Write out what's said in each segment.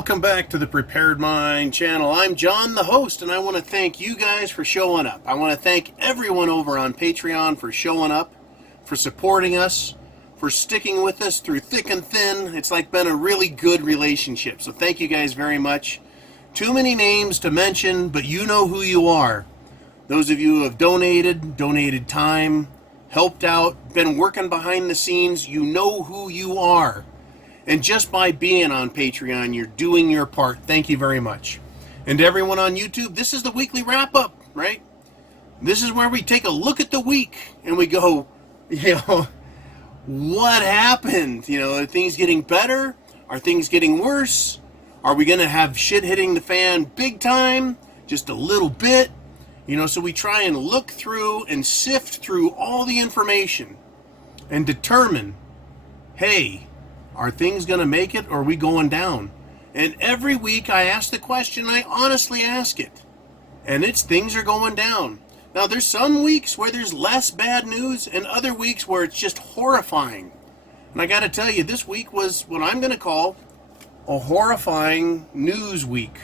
Welcome back to the Prepared Mind channel. I'm John, the host, and I want to thank you guys for showing up. I want to thank everyone over on Patreon for showing up, for supporting us, for sticking with us through thick and thin. It's like been a really good relationship, so thank you guys very much. Too many names to mention, but you know who you are. Those of you who have donated time, helped out, been working behind the scenes, you know who you are. And just by being on Patreon, you're doing your part. Thank you very much. And to everyone on YouTube, this is the weekly wrap-up, right? This is where we take a look at the week and we go, what happened? Are things getting better? Are things getting worse? Are we going to have shit hitting the fan big time? Just a little bit? So we try and look through and sift through all the information and determine, hey, are things going to make it, or are we going down? And every week I ask the question, I honestly ask it. And it's things are going down. Now there's some weeks where there's less bad news and other weeks where it's just horrifying. And I got to tell you, this week was what I'm going to call a horrifying news week.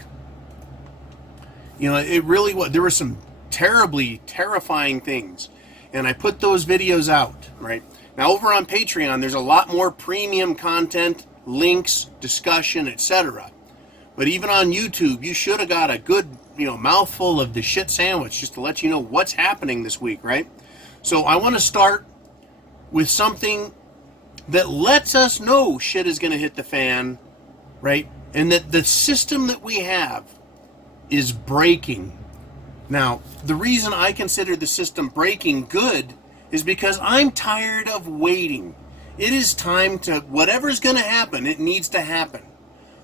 It really was. There were some terribly terrifying things. And I put those videos out, right? Now over on Patreon, there's a lot more premium content, links, discussion, etc. But even on YouTube, you should have got a good, mouthful of the shit sandwich just to let you know what's happening this week, right? So I want to start with something that lets us know shit is going to hit the fan, right? And that the system that we have is breaking. Now, the reason I consider the system breaking good is because I'm tired of waiting. It is time to, whatever's going to happen, it needs to happen.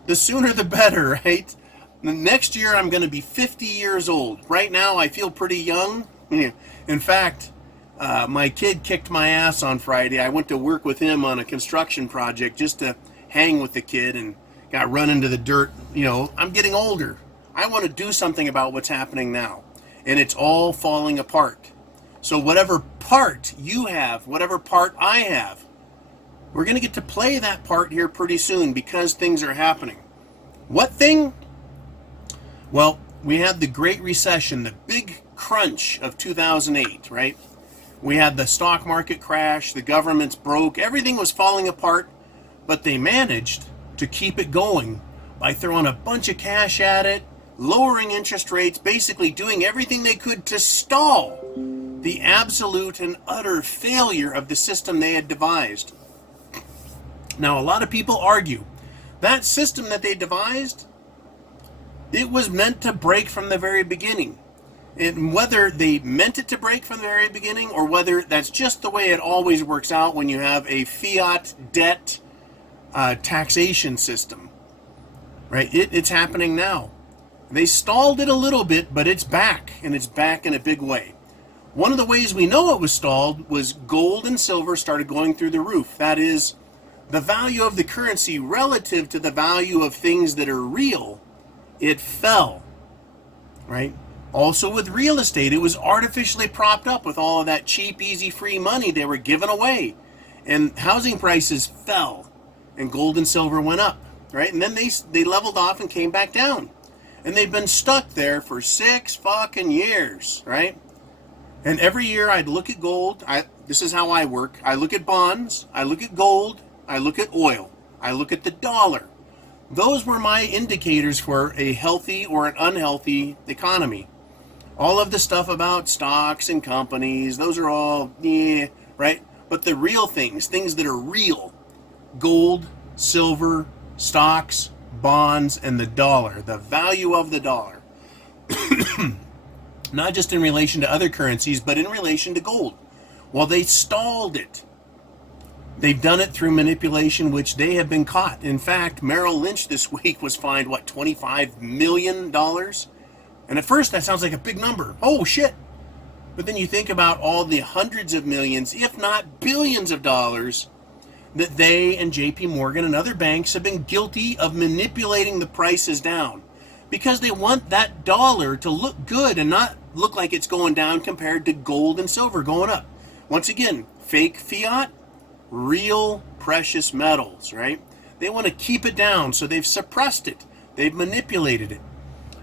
The sooner the better, right? Next year I'm going to be 50 years old. Right now I feel pretty young. In fact, my kid kicked my ass on Friday. I went to work with him on a construction project just to hang with the kid and got run into the dirt. I'm getting older. I want to do something about what's happening now. And it's all falling apart. So whatever part you have, whatever part I have, we're going to get to play that part here pretty soon because things are happening. What thing? Well, we had the Great Recession, the big crunch of 2008, right? We had the stock market crash, the government's broke, everything was falling apart, but they managed to keep it going by throwing a bunch of cash at it, lowering interest rates, basically doing everything they could to stall the absolute and utter failure of the system they had devised. Now, a lot of people argue that system that they devised, it was meant to break from the very beginning. And whether they meant it to break from the very beginning or whether that's just the way it always works out when you have a fiat debt taxation system, right? It's happening now. They stalled it a little bit, but it's back, and it's back in a big way. One of the ways we know it was stalled was gold and silver started going through the roof. That is, the value of the currency relative to the value of things that are real, it fell, right? Also with real estate, it was artificially propped up with all of that cheap, easy, free money they were giving away. And housing prices fell, and gold and silver went up, right? And then they leveled off and came back down. And they've been stuck there for 6 fucking years, right? And every year I'd look at gold. This is how I work. I look at bonds. I look at gold. I look at oil. I look at the dollar. Those were my indicators for a healthy or an unhealthy economy. All of the stuff about stocks and companies, those are all, right? But the real things that are real, gold, silver, stocks, bonds, and the dollar, the value of the dollar. Not just in relation to other currencies, but in relation to gold. Well, they stalled it. They've done it through manipulation, which they have been caught. In fact, Merrill Lynch this week was fined, $25 million? And at first, that sounds like a big number. Oh, shit. But then you think about all the hundreds of millions, if not billions of dollars, that they and JP Morgan and other banks have been guilty of manipulating the prices down. Because they want that dollar to look good and not look like it's going down compared to gold and silver going up. Once again, fake fiat, real precious metals, right? They want to keep it down, so they've suppressed it. They've manipulated it.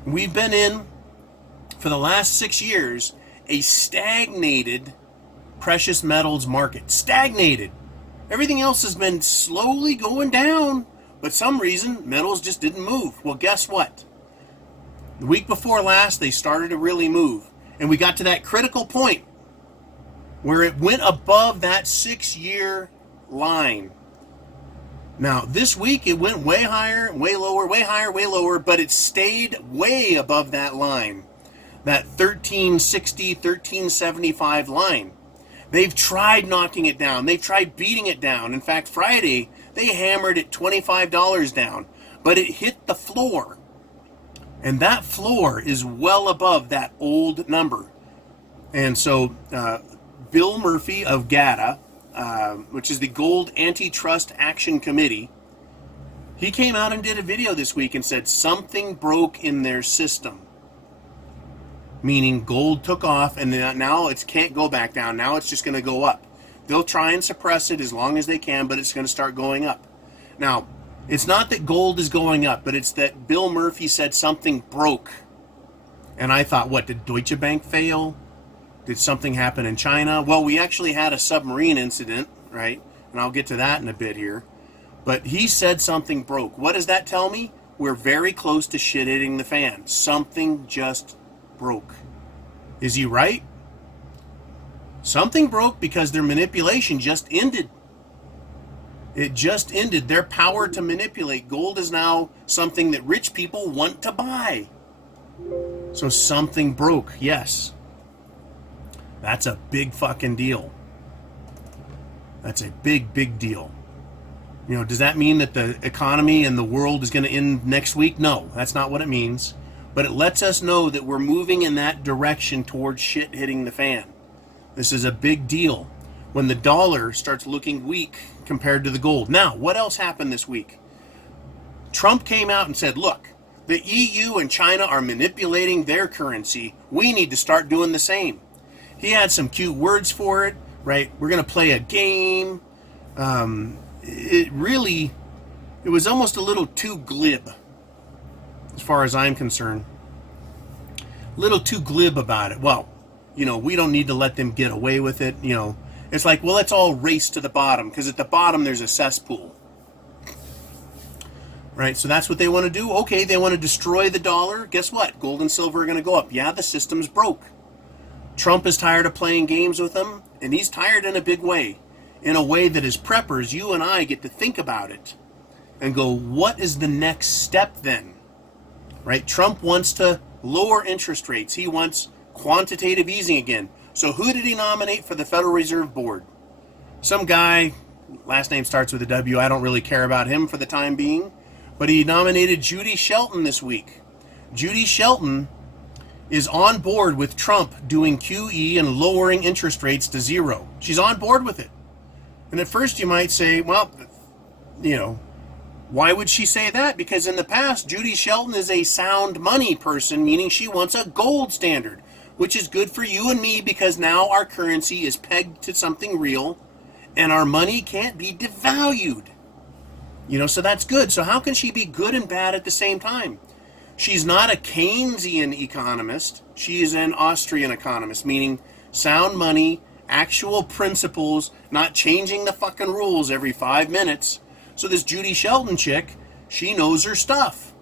We've been in, for the last 6 years, a stagnated precious metals market. Stagnated. Everything else has been slowly going down, but some reason metals just didn't move. Well, guess what? The week before last, they started to really move. And we got to that critical point where it went above that 6-year line. Now, this week it went way higher, way lower, way higher, way lower, but it stayed way above that line, that 1360, 1375 line. They've tried knocking it down. They've tried beating it down. In fact, Friday, they hammered it $25 down, but it hit the floor. And that floor is well above that old number. And so Bill Murphy of GATA, which is the Gold Antitrust Action Committee, he came out and did a video this week and said something broke in their system. Meaning gold took off and now it can't go back down. Now it's just going to go up. They'll try and suppress it as long as they can, but it's going to start going up. Now, it's not that gold is going up, but it's that Bill Murphy said something broke. And I thought, what, did Deutsche Bank fail? Did something happen in China? Well, we actually had a submarine incident, right? And I'll get to that in a bit here. But he said something broke. What does that tell me? We're very close to shit hitting the fan. Something just broke. Is he right? Something broke because their manipulation just ended. It just ended. Their power to manipulate. Gold is now something that rich people want to buy. So something broke, yes. That's a big fucking deal. That's a big, big deal. You know, does that mean that the economy and the world is going to end next week? No, that's not what it means. But it lets us know that we're moving in that direction towards shit hitting the fan. This is a big deal when the dollar starts looking weak compared to the gold. Now, what else happened this week? Trump came out and said, look, the EU and China are manipulating their currency. We need to start doing the same. He had some cute words for it, right? We're going to play a game. It was almost a little too glib, as far as I'm concerned. A little too glib about it. Well, you know, we don't need to let them get away with it. You know, it's like, well, let's all race to the bottom, because at the bottom there's a cesspool. Right, so that's what they want to do. Okay, they want to destroy the dollar. Guess what? Gold and silver are going to go up. Yeah, the system's broke. Trump is tired of playing games with them, and he's tired in a big way. In a way that as preppers, you and I get to think about it and go, what is the next step then? Right? Trump wants to lower interest rates. He wants quantitative easing again. So who did he nominate for the Federal Reserve Board? Some guy, last name starts with a W. I don't really care about him for the time being. But he nominated Judy Shelton this week. Judy Shelton is on board with Trump doing QE and lowering interest rates to zero. She's on board with it. And at first you might say, well, you know, why would she say that? Because in the past, Judy Shelton is a sound money person, meaning she wants a gold standard, which is good for you and me because now our currency is pegged to something real and our money can't be devalued. You know, so that's good. So how can she be good and bad at the same time? She's not a Keynesian economist. She is an Austrian economist, meaning sound money, actual principles, not changing the fucking rules every 5 minutes. So this Judy Shelton chick, she knows her stuff.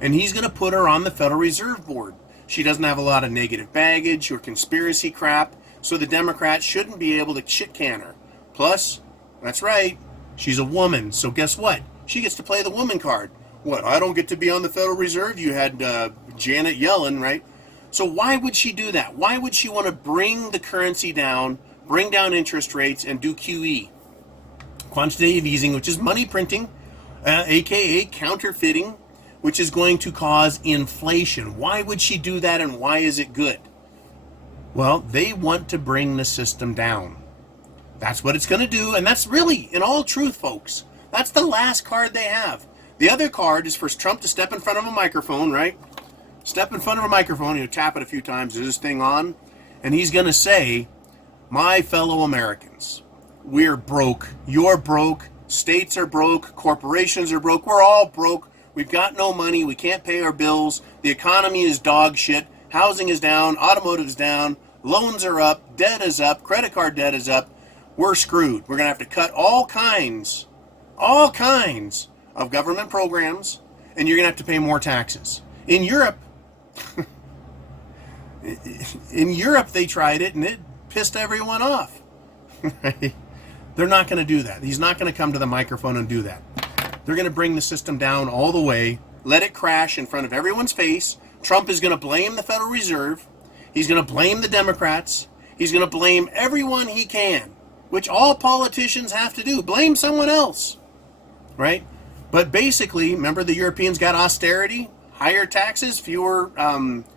And he's going to put her on the Federal Reserve Board. She doesn't have a lot of negative baggage or conspiracy crap, so the Democrats shouldn't be able to shit can her. Plus, that's right, she's a woman, so guess what? She gets to play the woman card. What, I don't get to be on the Federal Reserve? You had Janet Yellen, right? So why would she do that? Why would she want to bring the currency down, bring down interest rates, and do QE? Quantitative easing, which is money printing, aka counterfeiting, which is going to cause inflation. Why would she do that, and why is it good? Well, they want to bring the system down. That's what it's going to do, and that's really, in all truth, folks, that's the last card they have. The other card is for Trump to step in front of a microphone, right? Step in front of a microphone, you tap it a few times, is this thing on? And he's going to say, my fellow Americans, we're broke, you're broke, states are broke, corporations are broke, we're all broke. We've got no money. We can't pay our bills. The economy is dog shit. Housing is down. Automotive's down. Loans are up. Debt is up. Credit card debt is up. We're screwed. We're going to have to cut all kinds of government programs, and you're going to have to pay more taxes. In Europe, they tried it, and it pissed everyone off. Right? They're not going to do that. He's not going to come to the microphone and do that. They're going to bring the system down all the way, let it crash in front of everyone's face. Trump is going to blame the Federal Reserve. He's going to blame the Democrats. He's going to blame everyone he can, which all politicians have to do. Blame someone else, right? But basically, remember the Europeans got austerity, higher taxes, fewer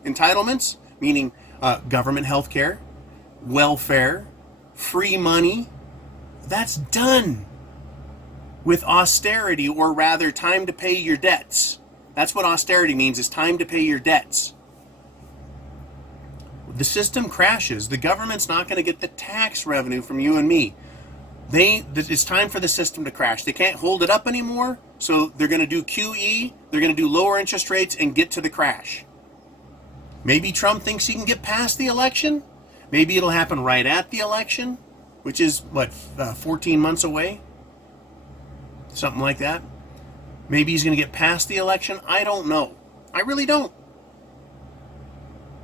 entitlements, meaning government health care, welfare, free money. That's done with austerity, or rather time to pay your debts. That's what austerity means, is time to pay your debts. The system crashes. The government's not going to get the tax revenue from you and me. It's time for the system to crash. They can't hold it up anymore, so they're going to do QE, they're going to do lower interest rates and get to the crash. Maybe Trump thinks he can get past the election. Maybe it'll happen right at the election, which is, 14 months away? Something like that. Maybe he's going to get past the election. I don't know. I really don't.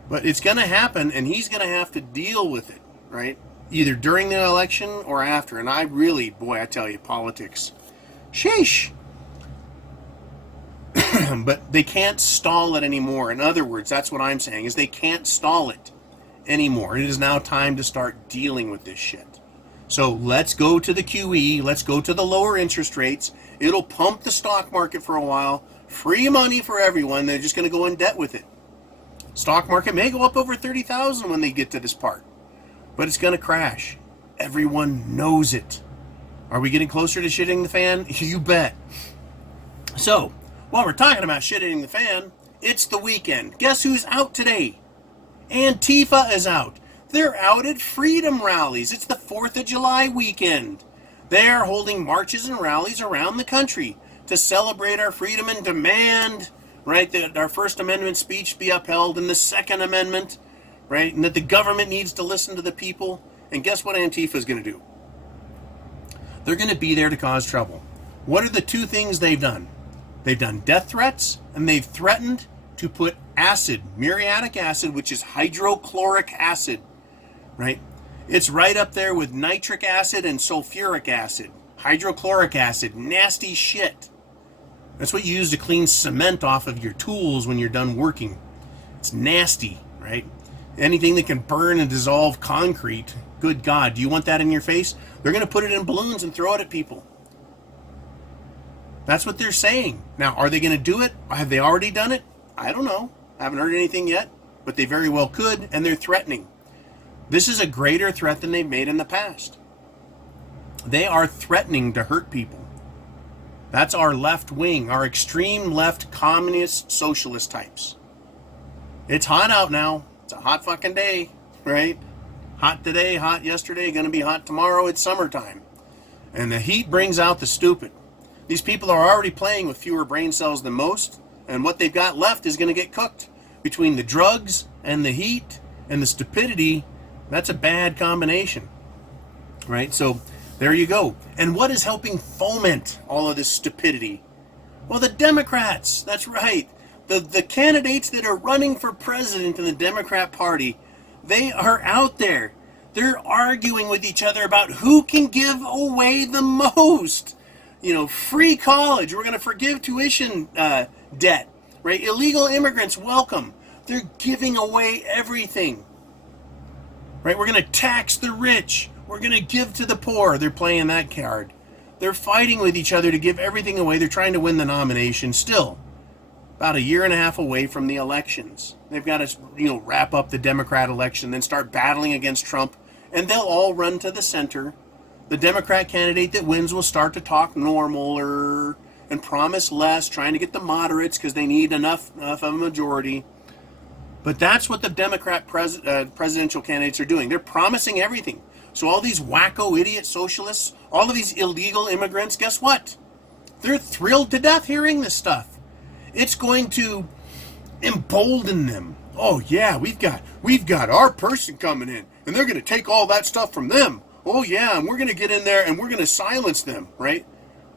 But it's going to happen, and he's going to have to deal with it, right? Either during the election or after. And I really, boy, I tell you, politics. Sheesh. But they can't stall it anymore. In other words, that's what I'm saying, is they can't stall it anymore. It is now time to start dealing with this shit. So let's go to the QE. Let's go to the lower interest rates. It'll pump the stock market for a while. Free money for everyone. They're just going to go in debt with it. Stock market may go up over 30,000 when they get to this part. But it's going to crash. Everyone knows it. Are we getting closer to shitting the fan? You bet. So, while we're talking about shitting the fan, it's the weekend. Guess who's out today? Antifa is out. They're out at freedom rallies. It's the 4th of July weekend. They are holding marches and rallies around the country to celebrate our freedom and demand, right, that our First Amendment speech be upheld, and the Second Amendment, right, and that the government needs to listen to the people. And guess what Antifa is going to do? They're going to be there to cause trouble. What are the two things they've done? They've done death threats, and they've threatened to put acid, muriatic acid, which is hydrochloric acid, right? It's right up there with nitric acid and sulfuric acid. Hydrochloric acid, nasty shit. That's what you use to clean cement off of your tools when you're done working. It's nasty, right? Anything that can burn and dissolve concrete, good God, do you want that in your face? They're going to put it in balloons and throw it at people. That's what they're saying. Now, are they going to do it? Have they already done it? I don't know. I haven't heard anything yet, but they very well could, and they're threatening. This is a greater threat than they've made in the past. They are threatening to hurt people. That's our left wing, our extreme left communist socialist types. It's hot out now. It's a hot fucking day, right? Hot today, hot yesterday, gonna be hot tomorrow. It's summertime. And the heat brings out the stupid. These people are already playing with fewer brain cells than most, and what they've got left is gonna get cooked. Between the drugs and the heat and the stupidity, that's a bad combination, right? So there you go. And what is helping foment all of this stupidity? Well, the Democrats. That's right. The candidates that are running for president in the Democrat Party, they are out there. They're arguing with each other about who can give away the most. You know, free college. We're going to forgive tuition debt, right? Illegal immigrants, welcome. They're giving away everything. Right? We're going to tax the rich. We're going to give to the poor. They're playing that card. They're fighting with each other to give everything away. They're trying to win the nomination still. About a year and a half away from the elections. They've got to, wrap up the Democrat election, then start battling against Trump, and they'll all run to the center. The Democrat candidate that wins will start to talk normaler and promise less, trying to get the moderates because they need enough of a majority. But that's what the Democrat presidential candidates are doing. They're promising everything. So all these wacko idiot socialists, all of these illegal immigrants, guess what? They're thrilled to death hearing this stuff. It's going to embolden them. Oh yeah, we've got our person coming in, and they're going to take all that stuff from them. Oh yeah, and we're going to get in there and we're going to silence them, right?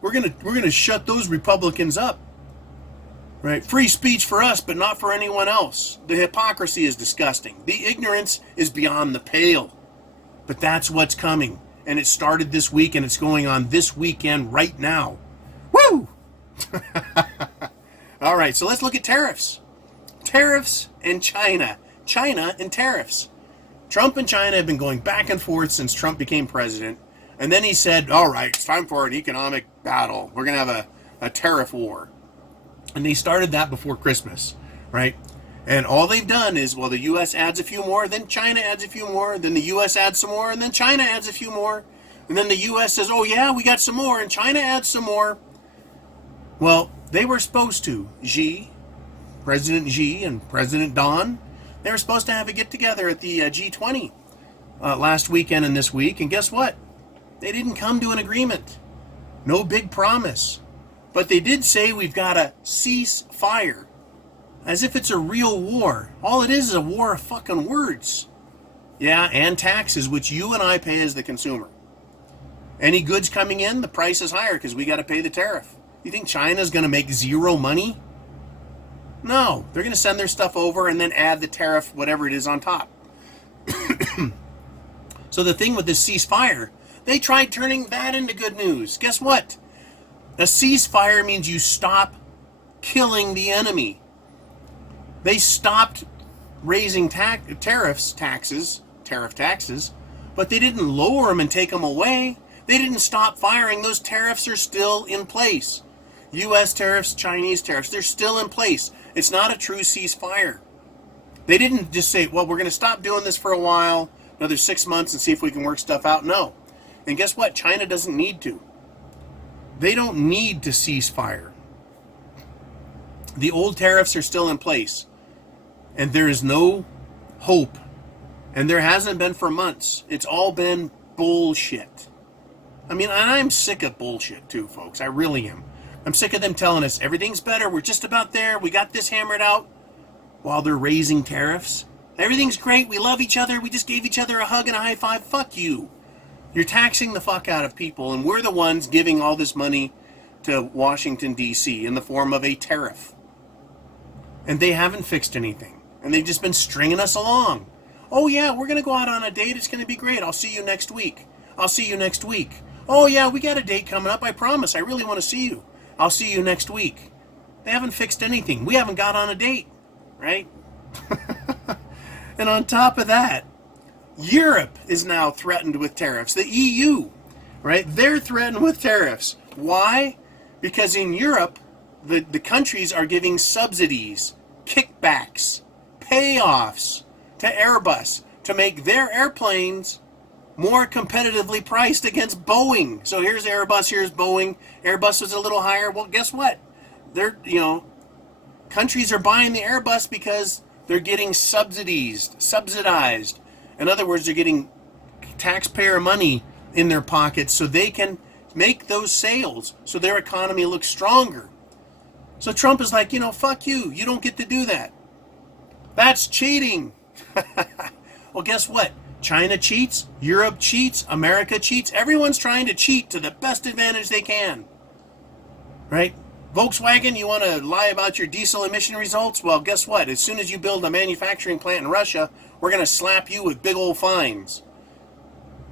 We're going to shut those Republicans up. Right? Free speech for us, but not for anyone else. The hypocrisy is disgusting. The ignorance is beyond the pale. But that's what's coming. And it started this week, and it's going on this weekend right now. Woo! All right, so let's look at tariffs. Tariffs and China. China and tariffs. Trump and China have been going back and forth since Trump became president. And then he said, all right, it's time for an economic battle. We're going to have a tariff war. And they started that before Christmas, right? And all they've done is, well, the U.S. adds a few more, then China adds a few more, then the U.S. adds some more, and then China adds a few more. And then the U.S. says, oh, yeah, we got some more, and China adds some more. Well, they were supposed to. President Xi and President Don, they were supposed to have a get-together at the G20 last weekend and this week. And guess what? They didn't come to an agreement. No big promise. But they did say we've got to cease fire. As if it's a real war. All it is a war of fucking words. Yeah, and taxes, which you and I pay as the consumer. Any goods coming in, the price is higher because we got to pay the tariff. You think China's going to make zero money? No, they're going to send their stuff over and then add the tariff, whatever it is, on top. So the thing with this ceasefire, they tried turning that into good news. Guess what? A ceasefire means you stop killing the enemy. They stopped raising taxes, but they didn't lower them and take them away. They didn't stop firing. Those tariffs are still in place. U.S. tariffs, Chinese tariffs, they're still in place. It's not a true ceasefire. They didn't just say, well, we're going to stop doing this for a while, another 6 months, and see if we can work stuff out. No. And guess what? China doesn't need to. They don't need to cease fire. The old tariffs are still in place. And there is no hope. And there hasn't been for months. It's all been bullshit. I mean, I'm sick of bullshit too, folks. I really am. I'm sick of them telling us everything's better. We're just about there. We got this hammered out. While they're raising tariffs. Everything's great. We love each other. We just gave each other a hug and a high five. Fuck you. You're taxing the fuck out of people, and we're the ones giving all this money to Washington, D.C. in the form of a tariff. And they haven't fixed anything. And they've just been stringing us along. Oh, yeah, we're going to go out on a date. It's going to be great. I'll see you next week. I'll see you next week. Oh, yeah, we got a date coming up. I promise. I really want to see you. I'll see you next week. They haven't fixed anything. We haven't got on a date, right? And on top of that, Europe is now threatened with tariffs. The EU, right? They're threatened with tariffs. Why? Because in Europe, the countries are giving subsidies, kickbacks, payoffs to Airbus to make their airplanes more competitively priced against Boeing. So here's Airbus, here's Boeing. Airbus was a little higher. Well, guess what? Countries are buying the Airbus because they're getting subsidized. In other words, they're getting taxpayer money in their pockets so they can make those sales so their economy looks stronger. So Trump is like, fuck you. You don't get to do that. That's cheating. Well, guess what? China cheats, Europe cheats, America cheats. Everyone's trying to cheat to the best advantage they can. Right? Volkswagen, you want to lie about your diesel emission results? Well, guess what? As soon as you build a manufacturing plant in Russia, we're going to slap you with big old fines.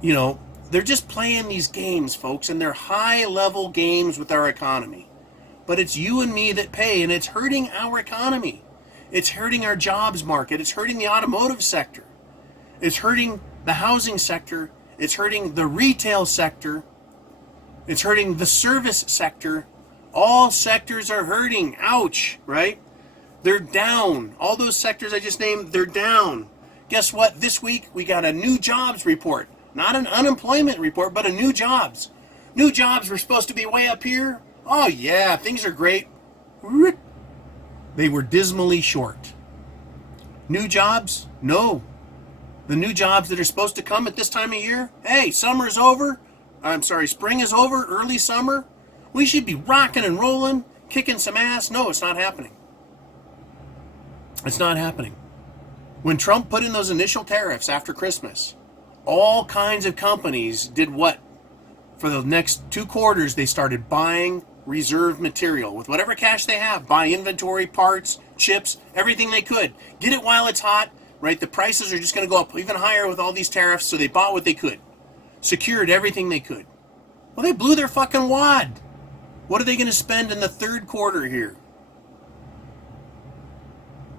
They're just playing these games, folks, and they're high-level games with our economy. But it's you and me that pay, and it's hurting our economy. It's hurting our jobs market. It's hurting the automotive sector. It's hurting the housing sector. It's hurting the retail sector. It's hurting the service sector. All sectors are hurting. Ouch, right? They're down. All those sectors I just named, they're down. Guess what? This week we got a new jobs report. Not an unemployment report, but a new jobs. New jobs were supposed to be way up here. Oh yeah, things are great. They were dismally short. New jobs? No. The new jobs that are supposed to come at this time of year? Hey, summer's over. Spring is over, early summer. We should be rocking and rolling, kicking some ass. No, it's not happening. It's not happening. When Trump put in those initial tariffs after Christmas, all kinds of companies did what? For the next 2 quarters, they started buying reserve material with whatever cash they have. Buy inventory, parts, chips, everything they could. Get it while it's hot, right? The prices are just going to go up even higher with all these tariffs, so they bought what they could. Secured everything they could. Well, they blew their fucking wad. What are they going to spend in the 3rd quarter here?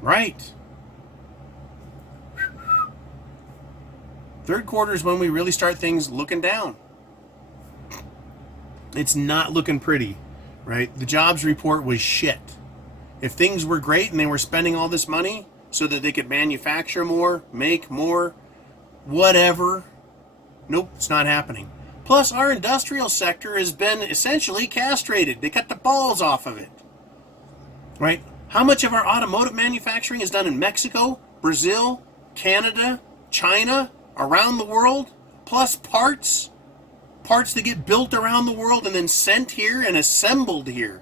Right. 3rd quarter is when we really start things looking down. It's not looking pretty, right? The jobs report was shit. If things were great and they were spending all this money so that they could manufacture more, make more, whatever, nope, it's not happening. Plus, our industrial sector has been essentially castrated. They cut the balls off of it, right? How much of our automotive manufacturing is done in Mexico, Brazil, Canada, China, around the world, plus parts that get built around the world and then sent here and assembled here.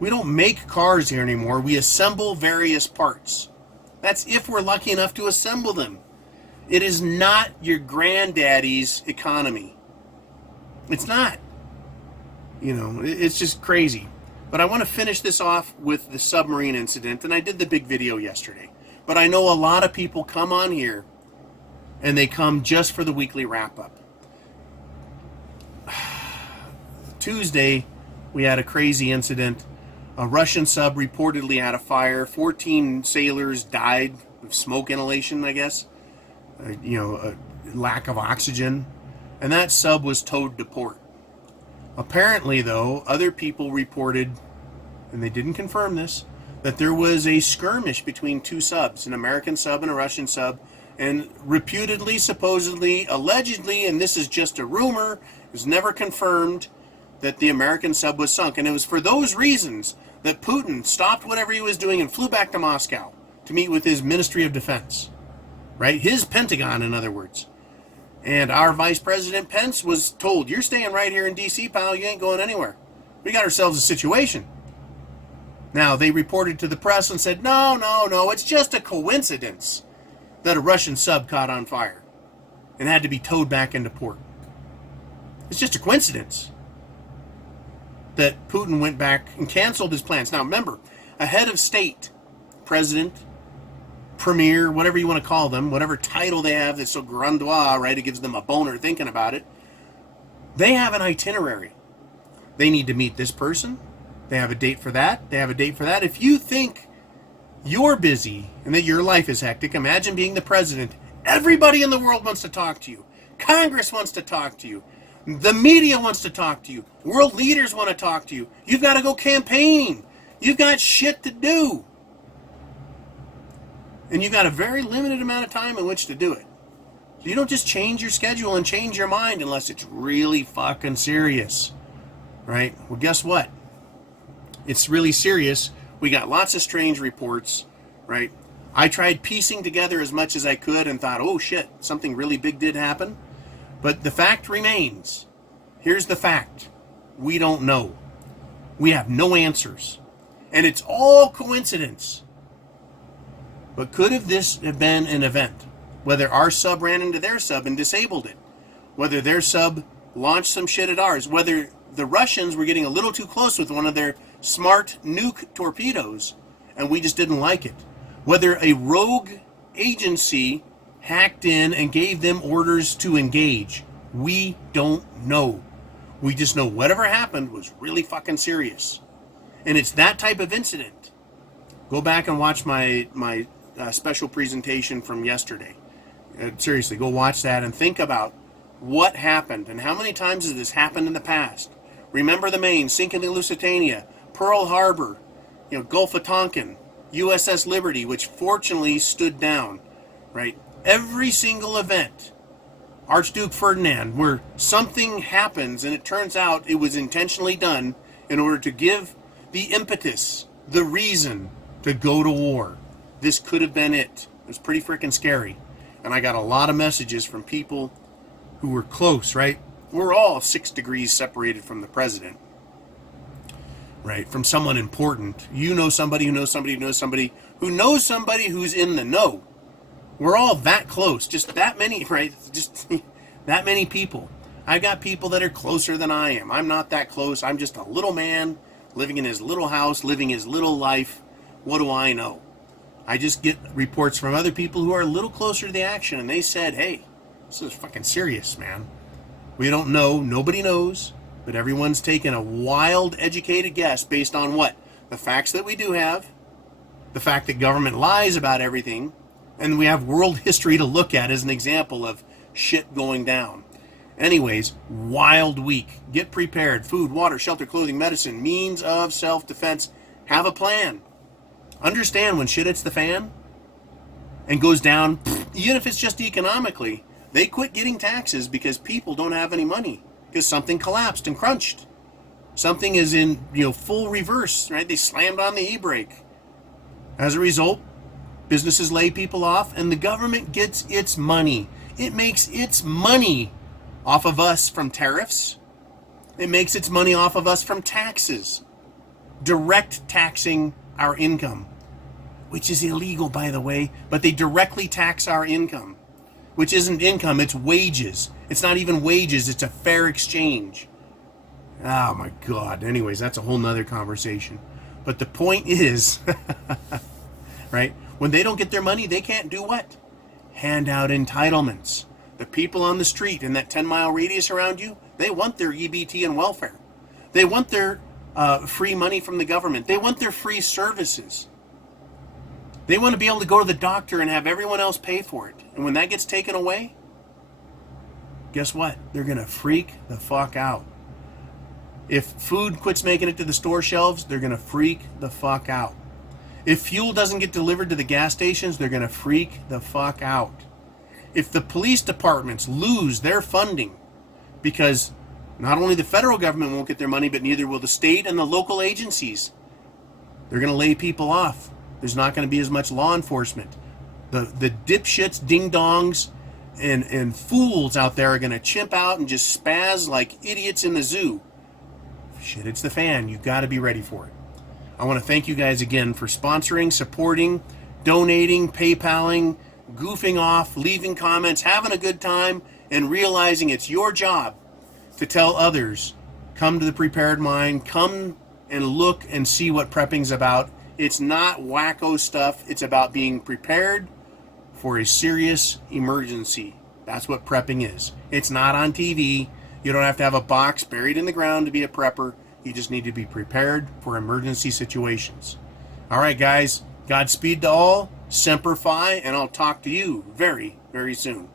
We don't make cars here anymore. We assemble various parts. That's if we're lucky enough to assemble them. It is not your granddaddy's economy. It's not. You know, it's just crazy. But I want to finish this off with the submarine incident, and I did the big video yesterday. But I know a lot of people come on here and they come just for the weekly wrap-up. Tuesday, we had a crazy incident. A Russian sub reportedly had a fire. 14 sailors died of smoke inhalation, I guess. A lack of oxygen. And that sub was towed to port. Apparently, though, other people reported, and they didn't confirm this, that there was a skirmish between 2 subs, an American sub and a Russian sub, and reputedly, supposedly, allegedly, and this is just a rumor, it was never confirmed, that the American sub was sunk. And it was for those reasons that Putin stopped whatever he was doing and flew back to Moscow to meet with his Ministry of Defense, right? His Pentagon, in other words. And our Vice President Pence was told, you're staying right here in D.C., pal, you ain't going anywhere. We got ourselves a situation. Now, they reported to the press and said, no, it's just a coincidence that a Russian sub caught on fire and had to be towed back into port. It's just a coincidence that Putin went back and canceled his plans. Now, remember, a head of state, president, premier, whatever you want to call them, whatever title they have that's so grandiose, right? It gives them a boner thinking about it. They have an itinerary. They need to meet this person. They have a date for that. They have a date for that. If you think you're busy and that your life is hectic, imagine being the president. Everybody in the world wants to talk to you. Congress wants to talk to you. The media wants to talk to you. World leaders want to talk to you. You've got to go campaign. You've got shit to do. And you've got a very limited amount of time in which to do it. So you don't just change your schedule and change your mind unless it's really fucking serious. Right? Well, guess what? It's really serious. We got lots of strange reports. Right? I tried piecing together as much as I could and thought, oh shit, something really big did happen. But the fact remains. Here's the fact. We don't know. We have no answers. And it's all coincidence. But could this have been an event? Whether our sub ran into their sub and disabled it. Whether their sub launched some shit at ours. Whether the Russians were getting a little too close with one of their smart nuke torpedoes and we just didn't like it. Whether a rogue agency hacked in and gave them orders to engage. We don't know. We just know whatever happened was really fucking serious. And it's that type of incident. Go back and watch my special presentation from yesterday. Seriously, go watch that and think about what happened and how many times has this happened in the past. Remember the Maine, sinking the Lusitania, Pearl Harbor, Gulf of Tonkin, USS Liberty, which fortunately stood down, right? Every single event, Archduke Ferdinand, where something happens and it turns out it was intentionally done in order to give the impetus, the reason to go to war. This could have been it. It was pretty freaking scary. And I got a lot of messages from people who were close, right? We're all 6 degrees separated from the president. right? From someone important. You know somebody who knows somebody who knows somebody who knows somebody who's in the know. We're all that close, just that many, right? Just that many people. I've got people that are closer than I am. I'm not that close. I'm just a little man living in his little house, living his little life. What do I know? I just get reports from other people who are a little closer to the action, and they said, hey, this is fucking serious, man. We don't know. Nobody knows. But everyone's taking a wild, educated guess based on what? The facts that we do have, the fact that government lies about everything, and we have world history to look at as an example of shit going down. Anyways, wild week. Get prepared. Food, water, shelter, clothing, medicine, means of self-defense. Have a plan. Understand when shit hits the fan and goes down, even if it's just economically, they quit getting taxes because people don't have any money because something collapsed and crunched. Something is in, full reverse, right? They slammed on the e-brake. As a result, businesses lay people off and the government gets its money. It makes its money off of us from tariffs. It makes its money off of us from taxes. Direct taxing our income, which is illegal, by the way, but they directly tax our income, which isn't income, it's wages. It's not even wages, it's a fair exchange. Oh my God. Anyways, that's a whole nother conversation. But the point is, right, when they don't get their money, they can't do what? Hand out entitlements. The people on the street in that 10-mile radius around you, they want their EBT and welfare. They want their free money from the government. They want their free services. They want to be able to go to the doctor and have everyone else pay for it. And when that gets taken away, guess what? They're going to freak the fuck out. If food quits making it to the store shelves, they're going to freak the fuck out. If fuel doesn't get delivered to the gas stations, they're going to freak the fuck out. If the police departments lose their funding because not only the federal government won't get their money, but neither will the state and the local agencies, they're going to lay people off. There's not going to be as much law enforcement. The dipshits, ding-dongs, and fools out there are going to chimp out and just spaz like idiots in the zoo. Shit, it's the fan. You've got to be ready for it. I want to thank you guys again for sponsoring, supporting, donating, PayPaling, goofing off, leaving comments, having a good time, and realizing it's your job to tell others, come to the Prepared Mind, come and look and see what prepping's about. It's not wacko stuff. It's about being prepared for a serious emergency. That's what prepping is. It's not on TV. You don't have to have a box buried in the ground to be a prepper. You just need to be prepared for emergency situations. All right, guys. Godspeed to all. Semper Fi, and I'll talk to you very, very soon.